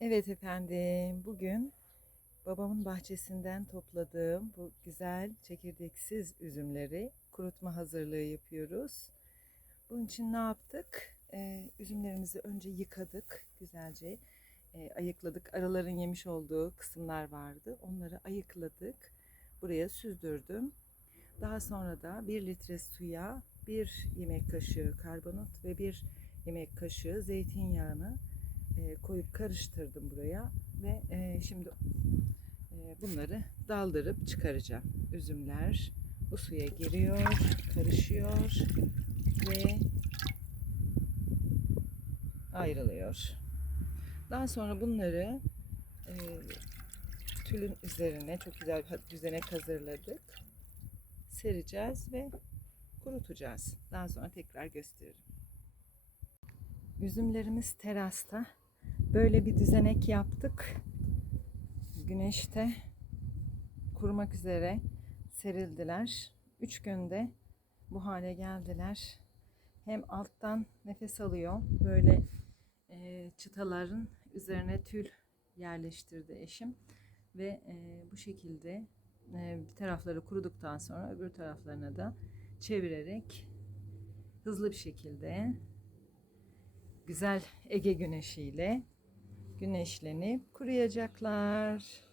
Evet efendim, bugün babamın bahçesinden topladığım bu güzel çekirdeksiz üzümleri kurutma hazırlığı yapıyoruz. Bunun için ne yaptık? Ee, üzümlerimizi önce yıkadık, güzelce e, ayıkladık. Araların yemiş olduğu kısımlar vardı, onları ayıkladık. Buraya süzdürdüm. Daha sonra da 1 litre suya 1 yemek kaşığı karbonat ve 1 yemek kaşığı zeytinyağını e, koyup karıştırdım buraya ve e, şimdi e, bunları daldırıp çıkaracağım. Üzümler bu suya giriyor, karışıyor ve ayrılıyor. Daha sonra bunları tülün üzerine çok güzel bir düzenek hazırladık. Sereceğiz ve kurutacağız. Daha sonra tekrar gösteririm. Üzümlerimiz terasta. Böyle bir düzenek yaptık. Güneşte kurumak üzere serildiler. Üç günde bu hale geldiler. Hem alttan nefes alıyor. Böyle e, çıtaların üzerine tül yerleştirdi eşim. Ve e, bu şekilde e, bir tarafları kuruduktan sonra öbür taraflarına da çevirerek hızlı bir şekilde güzel Ege güneşiyle güneşlenip kuruyacaklar.